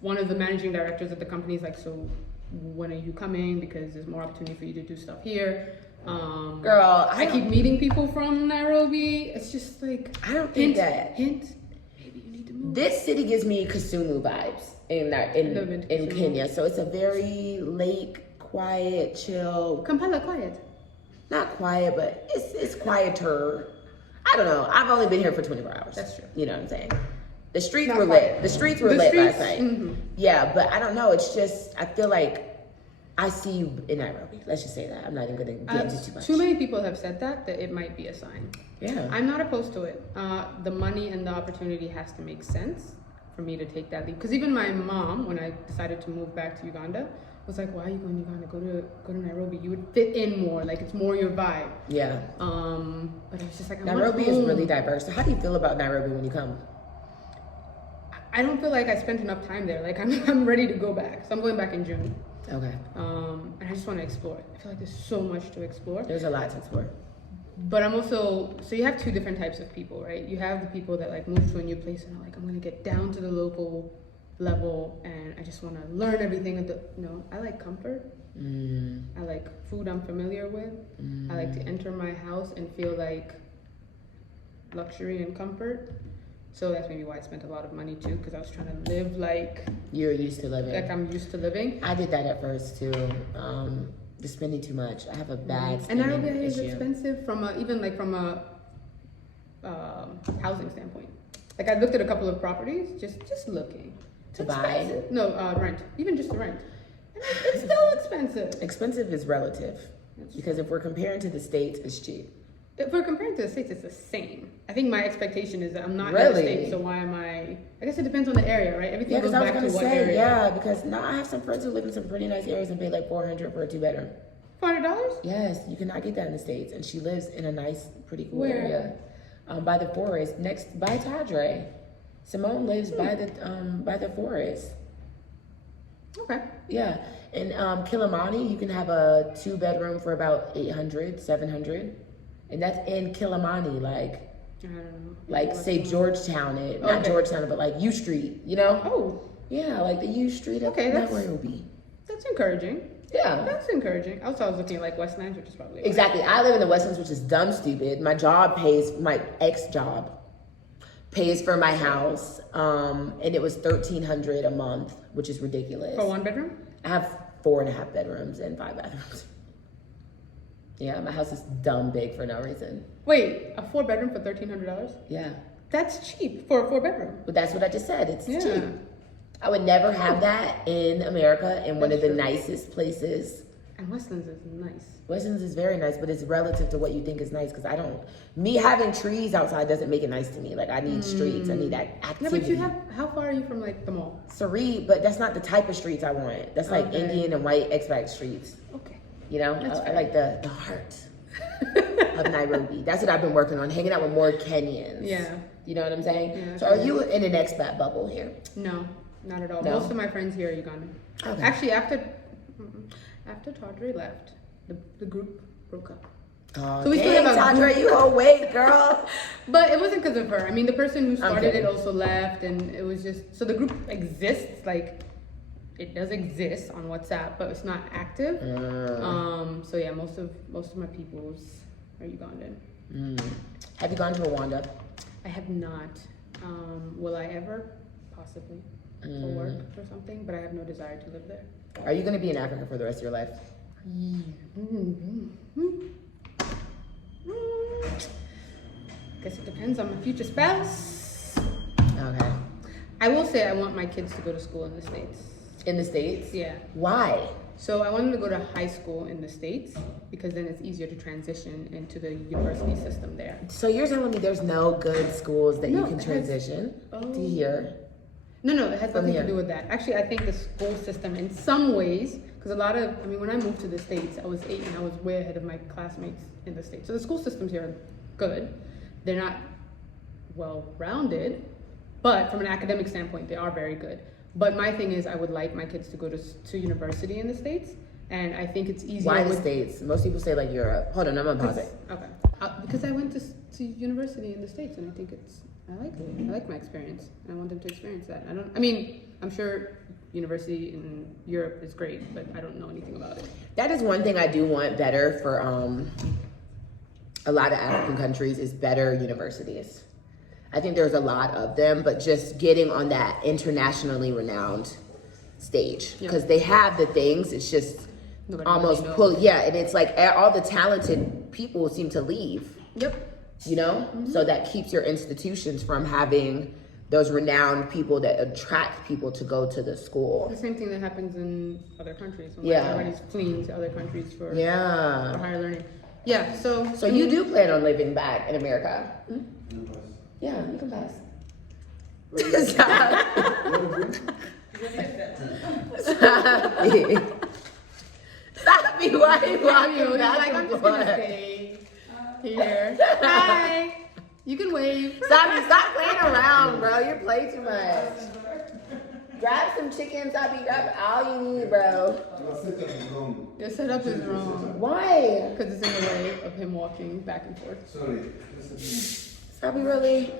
One of the managing directors at the company is like, so when are you coming? Because there's more opportunity for you to do stuff here. Girl, I keep meeting people from Nairobi. It's just like I don't think that hint. Maybe you need to move. This city gives me Kisumu vibes in Kenya. So it's a very lake, quiet, chill. Kampala quiet. Not quiet, but it's quieter. I don't know. I've only been here for 24 hours. That's true. You know what I'm saying? The streets Not were quiet. lit. The streets were lit last night. Mm-hmm. Yeah, but I don't know. It's just I feel like I see you in Nairobi. Let's just say that. I'm not even gonna get into too much. Too many people have said that it might be a sign. Yeah. I'm not opposed to it. The money and the opportunity has to make sense for me to take that leap. Because even my mom, when I decided to move back to Uganda, was like, "Why are you going to Uganda? Go to Nairobi. You would fit in more. Like it's more your vibe." Yeah. But it's just like Nairobi is really diverse. So how do you feel about Nairobi when you come? I don't feel like I spent enough time there. Like I'm ready to go back. So I'm going back in June. Okay. And I just want to explore. I feel like there's so much to explore. There's a lot to explore. But I'm also, so you have 2 different types of people, right? You have the people that like move to a new place and are like, I'm going to get down to the local level and I just want to learn everything. I like comfort. I like food I'm familiar with. I like to enter my house and feel like luxury and comfort. So that's maybe why I spent a lot of money too, because I was trying to live like You're used to living. Like I'm used to living. I did that at first too. Just spending too much. I have a bad And spending Nairobi is issue. expensive from a housing standpoint. Like I looked at a couple of properties, just looking. To buy? No, rent. Even just to rent. And it's still expensive. Expensive is relative. Because if we're comparing to the States, it's cheap. If we're comparing to the States, it's the same. I think my expectation is that I'm not in Really? the States, so why am I guess it depends on the area, right? Everything Yeah, goes because I was back gonna to what say, area. yeah, because now I have some friends who live in some pretty nice areas and pay like $400 for a 2-bedroom. $400? Yes, you cannot get that in the States, and she lives in a nice, pretty cool Where? area, by the forest, next by Toddre. Simone lives by the forest. Okay. Yeah, in Kilimani, you can have a 2-bedroom for about 800, 700, and that's in Kilimani, I don't know. like say Georgetown, not Okay. Georgetown, but like U Street, you know? Oh, Yeah, like the U Street of Okay, that's- Nairobi. that's encouraging. Yeah. That's encouraging. Also, I was looking at like Westlands, which is probably Exactly. I live in the Westlands, which is dumb stupid. My job pays, my ex-job pays for my house, and it was $1,300 a month, which is ridiculous. For 1 bedroom. I have 4.5 bedrooms and 5 bathrooms. Yeah, my house is dumb big for no reason. Wait, a 4-bedroom for $1,300? Yeah, That's cheap for a 4-bedroom. but that's what I just said. It's Yeah. cheap. I would never have that in America in one of the That's true. nicest places. And Westlands is nice. Westlands is very nice, but it's relative to what you think is nice. Because me having trees outside doesn't make it nice to me. Like I need streets, I need that Yeah, activity. but how far are you from like the mall? Surrey, but that's not the type of streets I want. That's like Okay. Indian and white expat streets. Okay. You know, That's I fair. like the heart of Nairobi. That's what I've been working on, hanging out with more Kenyans. Yeah. You know what I'm saying? Yeah, So are you in an expat bubble here? No, not at all. No? Most of my friends here are Ugandan. Okay. Actually, after Toddre left, the group broke up. Oh, So we still dang, have a Toddre, group. you awake, girl. But it wasn't because of her. I mean, the person who started kidding. it also left, and it was just so the group exists. Like, it does exist on WhatsApp, but it's not active. So yeah, most of my peoples are Ugandan. Have you gone to Rwanda? I have not. Will I ever? Possibly for work or something, but I have no desire to live there. Are you going to be in Africa for the rest of your life? Guess it depends on my future spouse. Okay. I will say I want my kids to go to school in the States. In the States? Yeah. Why? So I want them to go to high school in the States because then it's easier to transition into the university system there. So you're telling me there's no good schools that No, you can it has- transition to here? No, it has From nothing to here. do with that. Actually, I think the school system in some ways, because when I moved to the States, I was 8 and I was way ahead of my classmates in the States. So the school systems here are good. They're not well-rounded, but from an academic standpoint, they are very good. But my thing is, I would like my kids to go to university in the States, and I think it's easier. Why the States? Most people say like Europe. Hold on, I'm gonna pause it. Okay. Because I went to university in the States, and I think I like it. I like my experience, and I want them to experience that. I'm sure university in Europe is great, but I don't know anything about it. That is one thing I do want better for a lot of African countries is better universities. I think there's a lot of them, but just getting on that internationally renowned stage because they have the things. It's just Nobody almost really knows. pull. Yeah, and it's like all the talented people seem to leave. Yep. You know, so that keeps your institutions from having those renowned people that attract people to go to the school. The same thing that happens in other countries. When Yeah. everybody's fleeing to other countries for Yeah. higher learning. Yeah. So You do plan on living back in America? Yeah, you can pass. Stop. Stop me. Why are you walking back I'm and just gonna forth? stay here. Hi. You can wave. Stop playing around, bro. You play too much. Grab some chicken, Sabi. Grab all you need, bro. Your setup is wrong Why? because it's in the way of him walking back and forth. Sorry. Sabi, really?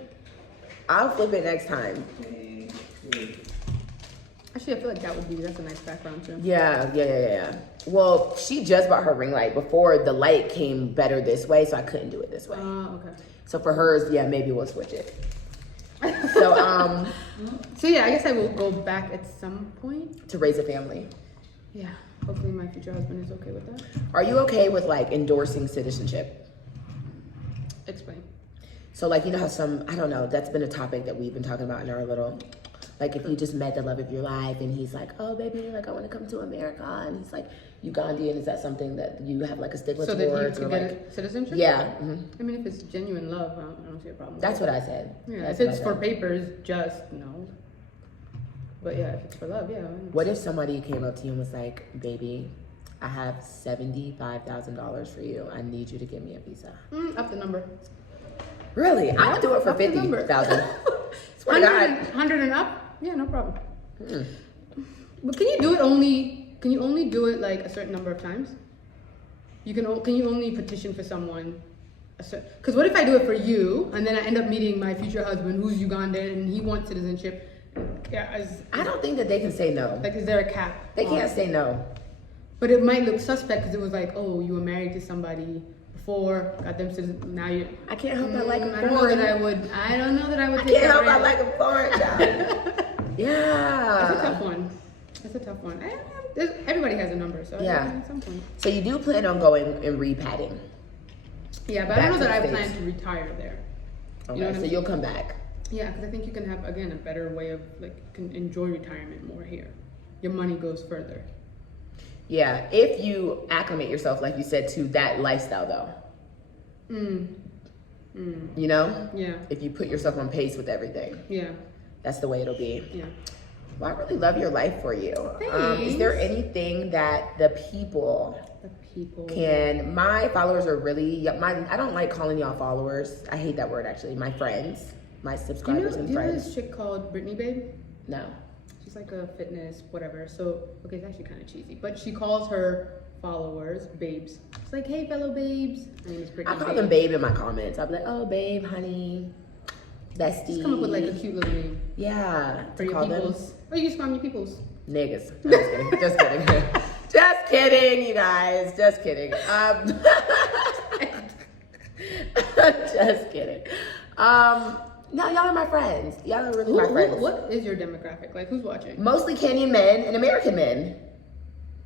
I'll flip it next time. Actually, I feel like that's a nice background too. Yeah. Well, she just bought her ring light before the light came better this way, so I couldn't do it this way. Okay. So for hers, yeah, maybe we'll switch it. So, So yeah, I guess I will go back at some point. to raise a family. Yeah. Hopefully my future husband is okay with that. Are you okay with like endorsing citizenship? Explain. So like, you know how some, I don't know, that's been a topic that we've been talking about in our little, like if you just met the love of your life and he's like, oh baby, like I want to come to America, and he's like Ugandan, is that something that you have like a stigma So towards? that he could get citizenship? Yeah. Mm-hmm. I mean, if it's genuine love, I don't see a problem. That's what I said. Yeah, That's if it's for papers, just no. But yeah, if it's for love, yeah. What if somebody came up to you and was like, baby, I have $75,000 for you. I need you to give me a visa. Up the number. Really? I would do it for 50,000. 100 and up? Yeah, no problem. But can you only do it like a certain number of times? Can you only petition for someone? Because what if I do it for you and then I end up meeting my future husband who's Ugandan and he wants citizenship? Yeah, I don't think that they can say no. Like, is there a cap? They can't say no. But it might look suspect because it was like, oh, you were married to somebody before, got them citizen. Now you. I can't help but like them I don't know that I would. I don't know that I would. I can't help but like them foreign, child. Yeah. That's a tough one. Everybody has a number, so yeah. At some point. So you do plan on going and repatting? Yeah, but I don't know that I plan to retire there. Okay, you know so you'll come back. Yeah, because I think you can have, again, a better way of, like, can enjoy retirement more here. Your money goes further. Yeah, if you acclimate yourself, like you said, to that lifestyle, though. You know? Yeah. If you put yourself on pace with everything. Yeah. That's the way it'll be. Yeah. Well, I really love your life for you. Thanks. Is there anything that the people can, my followers are really, I don't like calling y'all followers. I hate that word, actually. My friends, my subscribers and friends. Do you know this chick called Brittany Babe? No. She's like a fitness, whatever. So, okay, it's actually kind of cheesy. But she calls her followers babes. It's like, hey, fellow babes. My name is Brittany I call them babe in my comments. I'll be like, oh, babe, honey, bestie. Just come up with like a cute little name. Yeah. For your peoples. Or you just call them your peoples. Niggas. I'm just kidding. Just kidding. Just kidding, you guys. Just kidding. Just kidding. No, y'all are my friends. Y'all are really my friends. What is your demographic? Like, who's watching? Mostly Kenyan men and American men.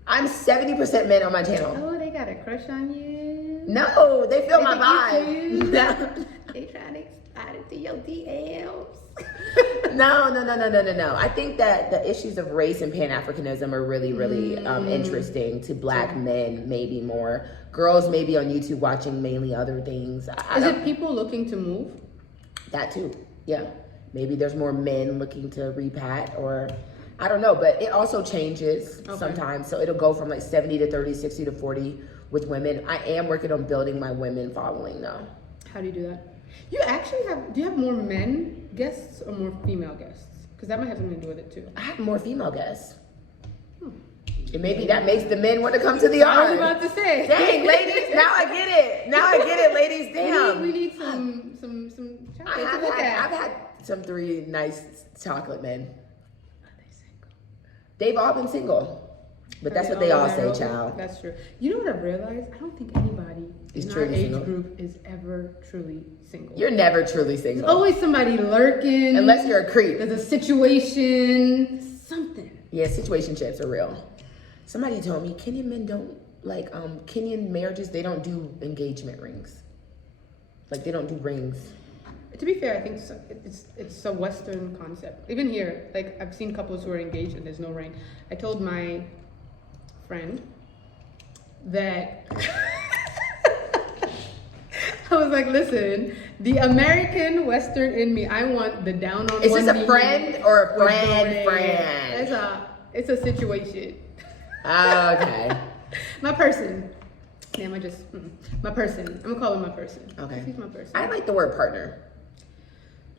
I'm 70% men on my channel. Oh, they got a crush on you? No, they feel my vibe. They trying to slide into your DMs. No. I think that the issues of race and Pan-Africanism are really, really interesting to black men, maybe more. Girls maybe on YouTube watching mainly other things. Is it people looking to move? That too, yeah. Maybe there's more men looking to repat, or I don't know, but it also changes sometimes. So it'll go from like 70 to 30, 60 to 40 with women. I am working on building my women following though. How do you do that? You actually do you have more men guests or more female guests? Because that might have something to do with it too. I have more female guests. And maybe that makes the men want to come to the yard. I was about to say. Dang, ladies, now I get it, ladies, damn. We need some chocolate. I've had some 3 nice chocolate men. Are they single? They've all been single. But that's what they all say, child. That's true. You know what I've realized? I don't think anybody in our age group is ever truly single. You're never truly single. There's always somebody lurking. Unless you're a creep. There's a situation, something. Yeah, situationships are real. Somebody told me Kenyan men don't, like, Kenyan marriages, they don't do engagement rings. Like, they don't do rings. To be fair, I think it's a Western concept. Even here, like, I've seen couples who are engaged and there's no ring. I told my friend that I was like, listen, the American Western in me, I want the down on one knee. Is this a friend or a friend? It's a situation. Oh, okay. My person. Damn, my person. I'm gonna call him my person. Okay. He's my person. I like the word partner.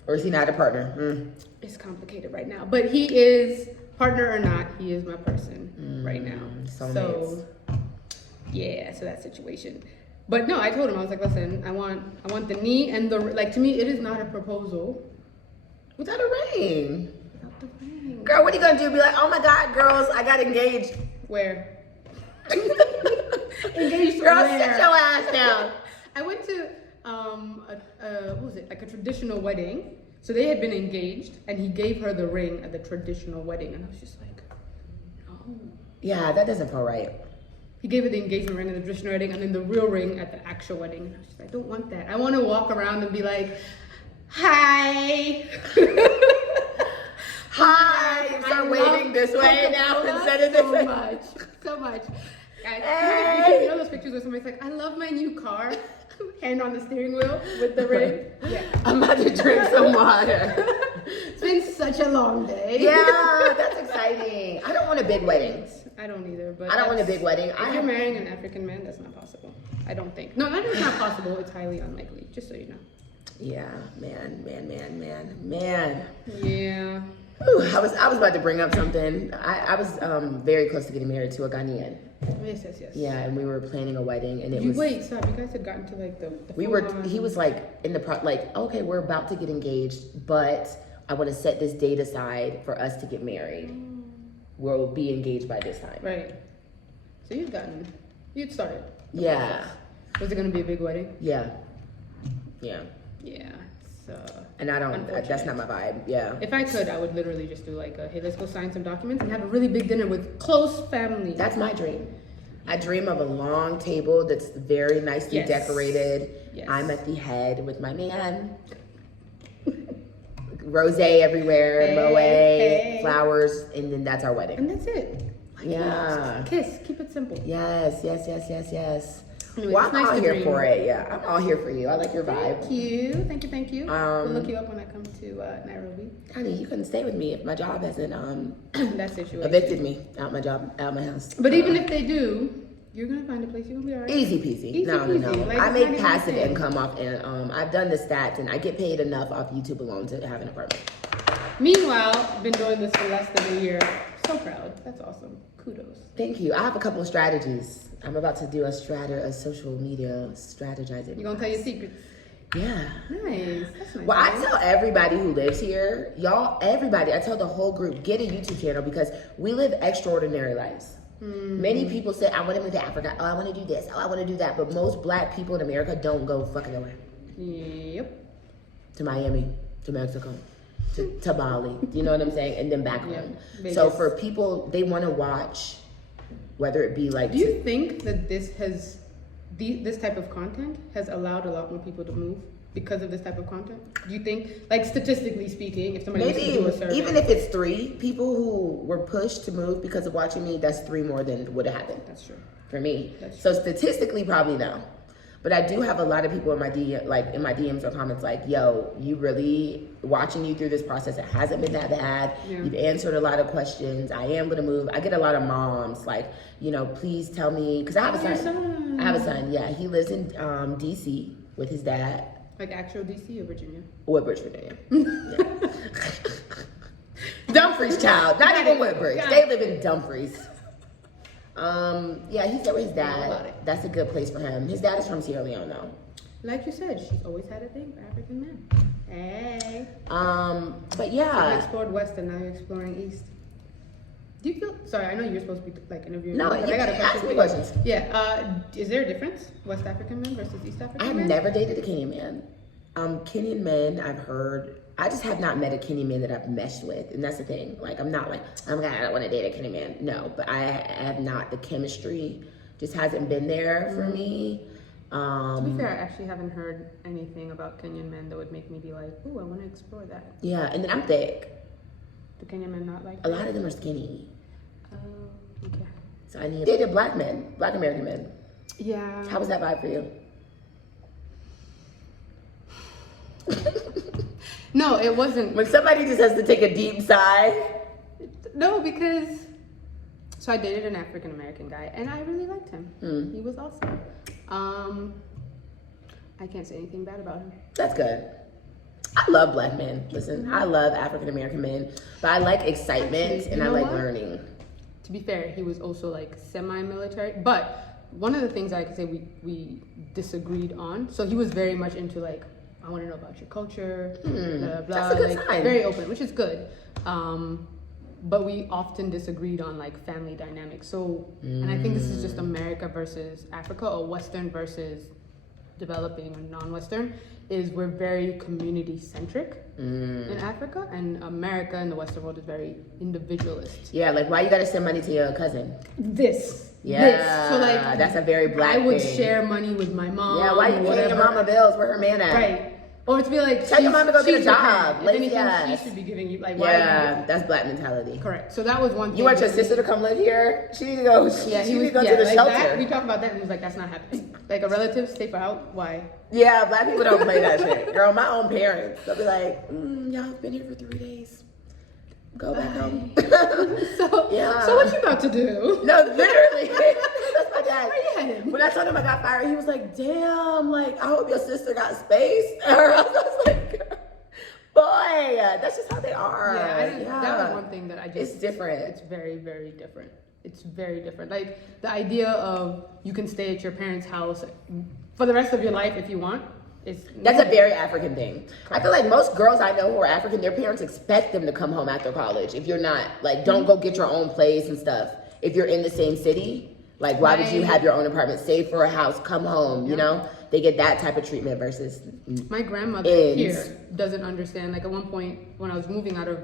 Or is he not a partner? It's complicated right now, but he is, partner or not, he is my person right now. So yeah, so that situation. But no, I told him, I was like, listen, I want the knee and the, like, to me, it is not a proposal without a ring. Without the ring. Girl, what are you gonna do? Be like, oh my God, girls, I got engaged. Where? Engaged. Girl, where? sit your ass down. I went to what was it? Like a traditional wedding. So they had been engaged, and he gave her the ring at the traditional wedding, and I was just like, no. Yeah, that doesn't feel right. he gave her the engagement ring and the traditional wedding, and then the real ring at the actual wedding. And I was just like, I don't want that. I want to walk around and be like, hi. Hi. Start waving this way now instead of this way. So much. Guys, Hey. you know those pictures where somebody's like, I love my new car. Hand on the steering wheel with the ring. Yeah. I'm about to drink some water. It's been such a long day. Yeah, that's exciting. I don't want a big wedding. I don't either, but I don't want a big wedding. If you're marrying an African man, that's not possible. I don't think. No, not that it's not possible. It's highly unlikely. Just so you know. Yeah, man. Yeah. Whew, I was about to bring up something. I was very close to getting married to a Ghanaian. Yes. Yeah, and we were planning a wedding, and Wait, stop. You guys had gotten to like the we were. He was like in the like, okay, we're about to get engaged, but I want to set this date aside for us to get married. We'll be engaged by this time. Right. So you'd started. Yeah. Was it going to be a big wedding? Yeah. Yeah. And that's not my vibe. Yeah. If I could, I would literally just do like hey, let's go sign some documents and have a really big dinner with close family. That's my dream. I dream of a long table that's very nicely decorated. Yes. I'm at the head with my man. Rosé everywhere, moe, flowers, and then that's our wedding. And that's it. Yeah. Kiss. Keep it simple. Yes. Anyway, Well, it's I'm nice all to here dream. for it. Yeah, I'm all here for you. I like your vibe. Thank you. We'll look you up when I come to Nairobi. Honey, you couldn't stay with me if my job hasn't That situation. evicted me out my house. But even if they do, you're gonna find a place. You're gonna be alright. Easy peasy. Easy No. peasy. Like, I it's make not even passive a thing. income off, and I've done the stats, and I get paid enough off YouTube alone to have an apartment. Meanwhile, I've been doing this for less than a year. So proud. That's awesome. Kudos. Thank you. I have a couple of strategies. I'm about to do a social media strategizing. You gonna tell your secrets? Yeah. Nice. That's nice. Well, I tell everybody who lives here, everybody, I tell the whole group, get a YouTube channel because we live extraordinary lives. Many people say, I want to move to Africa. Oh, I want to do this. Oh, I want to do that. But most black people in America don't go fucking nowhere. Yep. To Miami, to Mexico, to Bali. You know what I'm saying? And then back home. Vegas. So for people, they want to watch, whether it be like... Do you think that this type of content has allowed a lot more people to move because of this type of content? Do you think, like statistically speaking, if somebody was to do a survey, even if it's 3 people who were pushed to move because of watching me, that's 3 more than would have happened. That's true. For me. That's So statistically, probably no. But I do have a lot of people in my DMs or comments like, yo, you really, watching you through this process, it hasn't been that bad. Yeah. You've answered a lot of questions. I am gonna move. I get a lot of moms like, please tell me, because I have a son. I have a son, yeah. He lives in DC with his dad. Like actual DC or Virginia? Woodbridge, Virginia. Yeah. Dumfries, child. Not even Woodbridge. They live in Dumfries. Yeah, he's there with his dad. That's a good place for him. His dad is from Sierra Leone, though. Like you said, she's always had a thing for African men. Hey. But You yeah. explored West and now you're exploring East. Do you feel? Sorry, I know you're supposed to be like interviewing. No, me, but you I got a can ask question me for you. questions. Yeah. Is there a difference, West African men versus East African I've men? never dated a Kenyan man. Kenyan men, I've heard. I just have not met a Kenyan man that I've meshed with, and that's the thing. Like, I'm not like, oh my God, I don't want to date a Kenyan man. No, but I have not. The chemistry just hasn't been there for me. To be fair, I actually haven't heard anything about Kenyan men that would make me be like, ooh, I want to explore that. Yeah, and then I'm thick. The Kenyan men not like A lot of them are skinny. Oh, okay. So I dated black men, black American men. Yeah. How was that vibe for you? No, it wasn't. When somebody just has to take a deep sigh. No, because so I dated an African American guy and I really liked him. He was awesome. I can't say anything bad about him. That's good. I love black men. Listen, I love African American men, but I like excitement. Actually, and you I know like what? learning. To be fair, he was also like semi-military, but one of the things I could say we disagreed on. So he was very much into like, I want to know about your culture, blah, blah, That's a good like, sign. very open, which is good. But we often disagreed on like family dynamics. So, and I think this is just America versus Africa, or Western versus developing or non-Western, is we're very community centric in Africa, and America and the Western world is very individualist. Yeah, like why you gotta send money to your cousin? This Yeah. So like, that's a very black I would thing. share money with my mom. Yeah, why you paying your mama bills? Where her man at? Right. Or to be like, tell your mom to go get a she's your job. parent. If Lazy anything, ass. she should be giving you like. Why Yeah, that's black mentality. Correct. So that was one thing. You want your sister to come live here? She need to go. Yeah, she need to go to the like shelter. That, we talked about that, and he was like, "That's not happening." Like a relative stay for out. Why? Yeah, black people don't play that shit. Girl, my own parents, they'll be like, y'all been here for 3 days. Go back home. So what you about to do? No, literally. That's my dad. Where you headed? When I told him I got fired, he was like, damn, like, I hope your sister got space. Or I was like, boy, that's just how they are. Yeah, that was one thing that I just... It's different. It's very, very different. It's very different. Like, the idea of you can stay at your parents' house for the rest of your life if you want. That's a very African thing. I feel like most girls I know who are African, their parents expect them to come home after college. If you're not, like, don't go get your own place and stuff. If you're in the same city, like, why would you have your own apartment? Save for a house, come home, you know? They get that type of treatment versus my grandmother here doesn't understand. Like, at one point when I was moving out of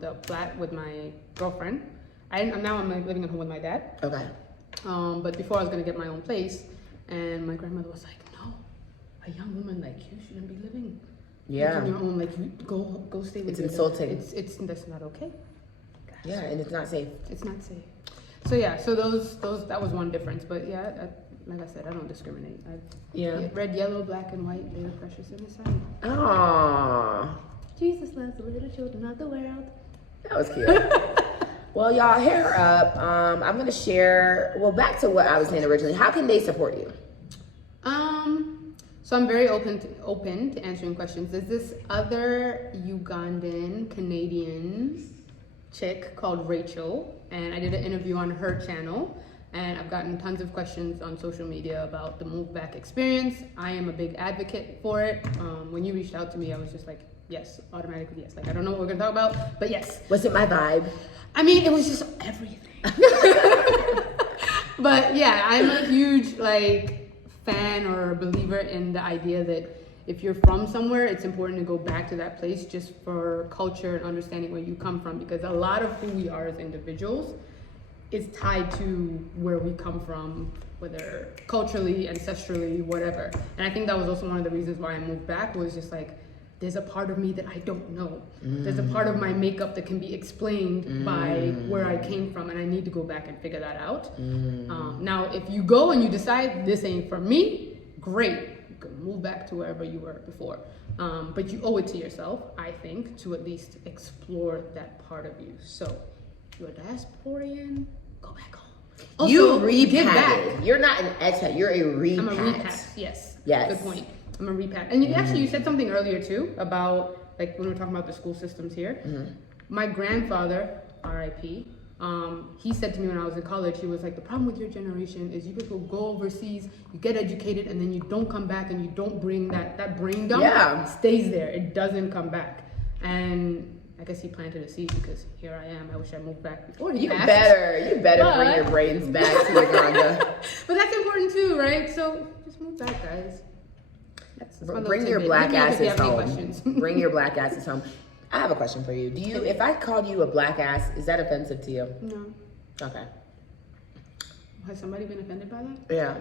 the flat with my girlfriend, I'm like, living at home with my dad. Okay. But before I was gonna get my own place, and my grandmother was like, a young woman like you shouldn't be living on your own. Like, you go stay with It's insulting. It's that's not okay. Yeah, and it's not safe. It's not safe. So yeah, so those that was one difference. But yeah, like I said, I don't discriminate. Red, yellow, black, and white, they're precious in His sight. Aww. Jesus loves the little children of the world. That was cute. Well, y'all, hit her up. I'm gonna share. Well, back to what I was saying originally. How can they support you? So I'm very open to answering questions. There's this other Ugandan Canadian chick called Rachel, and I did an interview on her channel, and I've gotten tons of questions on social media about the move back experience. I am a big advocate for it. When you reached out to me, I was just like, yes, automatically yes. Like, I don't know what we're gonna talk about, but yes. Was it my vibe? I mean, it was just everything. But yeah, I'm a huge fan or a believer in the idea that if you're from somewhere, it's important to go back to that place just for culture and understanding where you come from, because a lot of who we are as individuals is tied to where we come from, whether culturally, ancestrally, whatever. And I think that was also one of the reasons why I moved back, was just like, there's a part of me that I don't know. There's a part of my makeup that can be explained by where I came from, and I need to go back and figure that out. Now, if you go and you decide this ain't for me, great. You can move back to wherever you were before. But you owe it to yourself, I think, to at least explore that part of you. So, if you're a diasporian, go back home. Also, you give back. repatted. You're not an expat, you're a repat. I'm a repat, yes. Yes. Good point. I'm a repat. And you said something earlier too about, like, when we were talking about the school systems here. My grandfather, RIP, he said to me when I was in college, he was like, the problem with your generation is you people go overseas, you get educated, and then you don't come back, and you don't bring that brain dump stays there. It doesn't come back. And I guess he planted a seed, because here I am. I wish I moved back before he passed. You better bring your brains back to Uganda. But that's important too, right? So just move back, guys. Bring your black asses home. Bring your black asses home. I have a question for you. If I called you a black ass, is that offensive to you? No. Okay. Has somebody been offended by that? Yeah.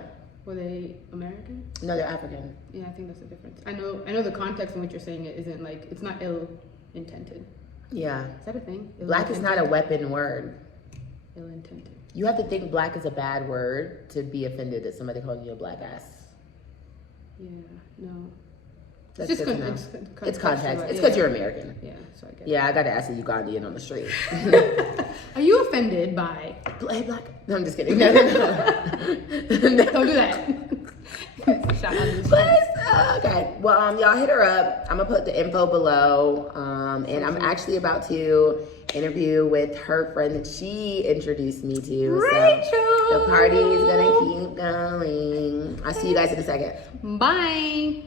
Were they American? No, they're African. Yeah, I think that's the difference. I know the context in which you're saying it isn't like, it's not ill-intended. Yeah. Is that a thing? Black is not a weapon word. Ill-intended. You have to think black is a bad word to be offended that somebody calling you a black ass. Yeah, no. That's it's just it's context. It's because you're American. Yeah, so I get it. Yeah, I got to ask a Ugandan on the street. Are you offended by black? No, I'm just kidding. No. Don't do that. Okay. Well, y'all hit her up. I'm gonna put the info below. And I'm actually about to interview with her friend that she introduced me to. Rachel. So the party is gonna keep going. I'll see you guys in a second. Bye.